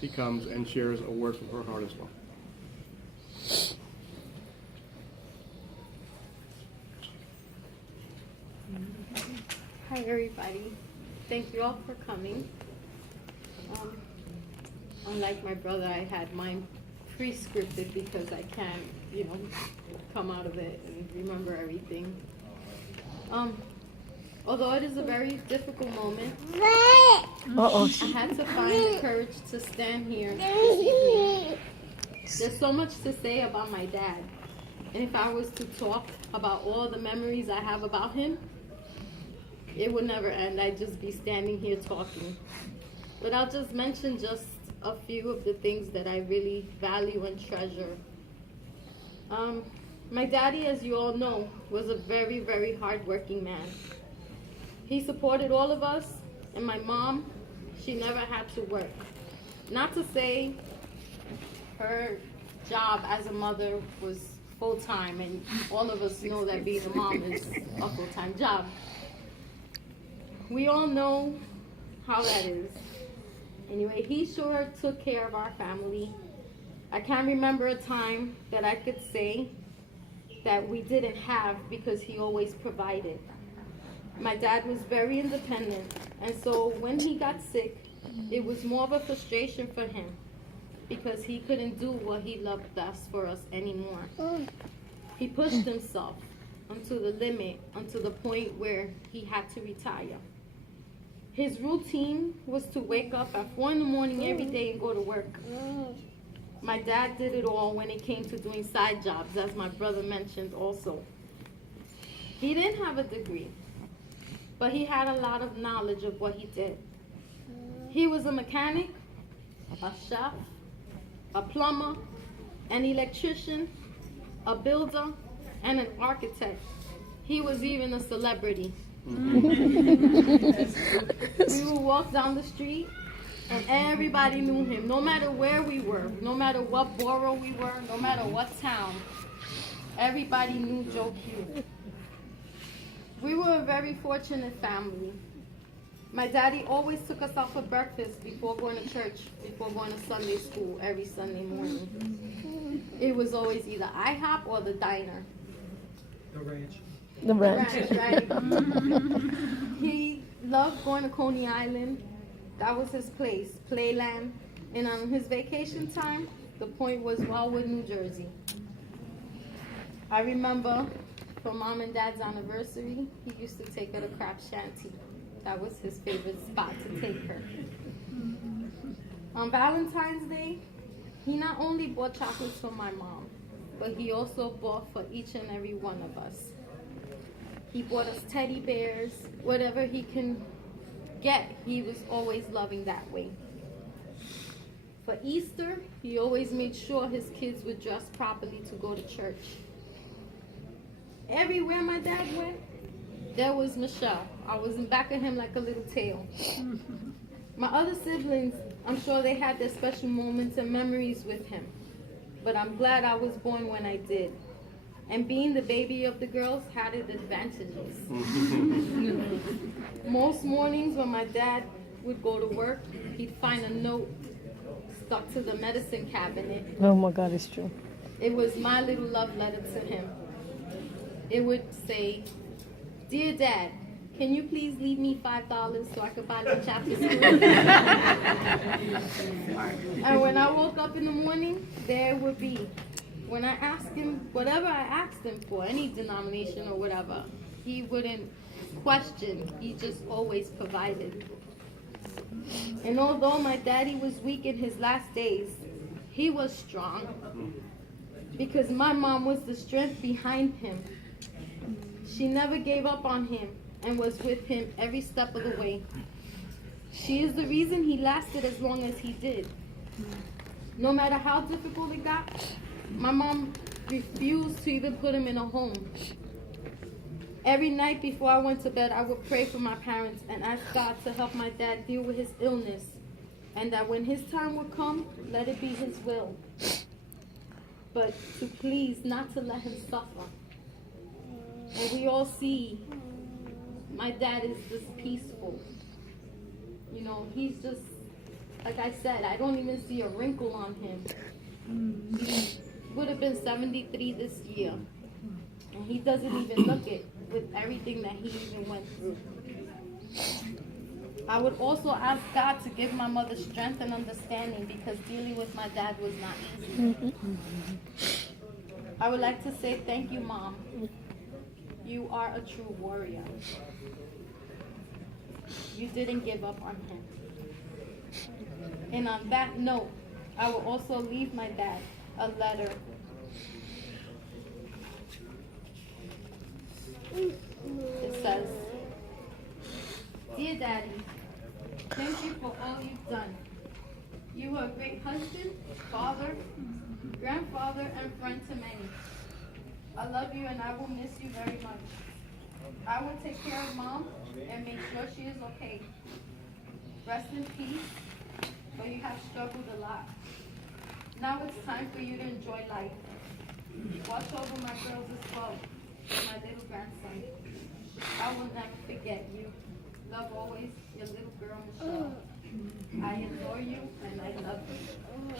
She comes and shares a word from her heart as well. Hi everybody. Thank you all for coming. Unlike my brother, I had mine pre-scripted because I can't, come out of it and remember everything. Although it is a very difficult moment, I had to find the courage to stand here this evening. There's so much to say about my dad. And if I was to talk about all the memories I have about him, it would never end. I'd just be standing here talking. But I'll just mention just a few of the things that I really value and treasure. My daddy, as you all know, was a very, very hardworking man. He supported all of us, and my mom, she never had to work. Not to say her job as a mother was full-time, and all of us know that being a mom is a full-time job. We all know how that is. Anyway, he sure took care of our family. I can't remember a time that I could say that we didn't have because he always provided. My dad was very independent, and so when he got sick, it was more of a frustration for him because he couldn't do what he loved best for us anymore. He pushed himself unto the limit, unto the point where he had to retire. His routine was to wake up at 4 in the morning every day and go to work. My dad did it all when it came to doing side jobs, as my brother mentioned also. He didn't have a degree, but he had a lot of knowledge of what he did. He was a mechanic, a chef, a plumber, an electrician, a builder, and an architect. He was even a celebrity. We would walk down the street and everybody knew him, no matter where we were, no matter what borough we were, no matter what town. Everybody knew Joe Q. We were a very fortunate family. My daddy always took us out for breakfast before going to church, before going to Sunday school every Sunday morning. It was always either IHOP or the diner. The ranch. The ranch. Right. He loved going to Coney Island. That was his place, Playland. And on his vacation time, the point was Wildwood, New Jersey. I remember for Mom and Dad's anniversary, he used to take her to Crab Shanty. That was his favorite spot to take her. On Valentine's Day, he not only bought chocolates for my mom, but he also bought for each and every one of us. He bought us teddy bears, whatever he can get, he was always loving that way. For Easter, he always made sure his kids were dressed properly to go to church. Everywhere my dad went, there was Michelle. I was in back of him like a little tail. My other siblings, I'm sure they had their special moments and memories with him. But I'm glad I was born when I did. And being the baby of the girls had its advantages. Most mornings when my dad would go to work, he'd find a note stuck to the medicine cabinet. Oh my God, it's true. It was my little love letter to him. It would say, "Dear Dad, can you please leave me $5 so I could buy lunch after school?" And when I woke up in the morning, there it would be. When I asked him, whatever I asked him for, any denomination or whatever, he wouldn't question. He just always provided. And although my daddy was weak in his last days, he was strong. Because my mom was the strength behind him. She never gave up on him and was with him every step of the way. She is the reason he lasted as long as he did. No matter how difficult it got, my mom refused to even put him in a home. Every night before I went to bed, I would pray for my parents and ask God to help my dad deal with his illness, and that when his time would come, let it be his will. But to please not to let him suffer. And we all see my dad is just peaceful. He's just Like I said, I don't even see a wrinkle on him. He would have been 73 this year. And he doesn't even look it with everything that he even went through. I would also ask God to give my mother strength and understanding because dealing with my dad was not easy. I would like to say thank you, Mom. You are a true warrior. You didn't give up on him. And on that note, I will also leave my dad a letter. It says, Dear Daddy, thank you for all you've done. You were a great husband, father, grandfather, and friend to many. I love you and I will miss you very much. I will take care of Mom and make sure she is okay. Rest in peace, for you have struggled a lot. Now it's time for you to enjoy life. Watch over my girls as well, and my little grandson. I will never forget you. Love always, your little girl, Michelle. I adore you and I love you.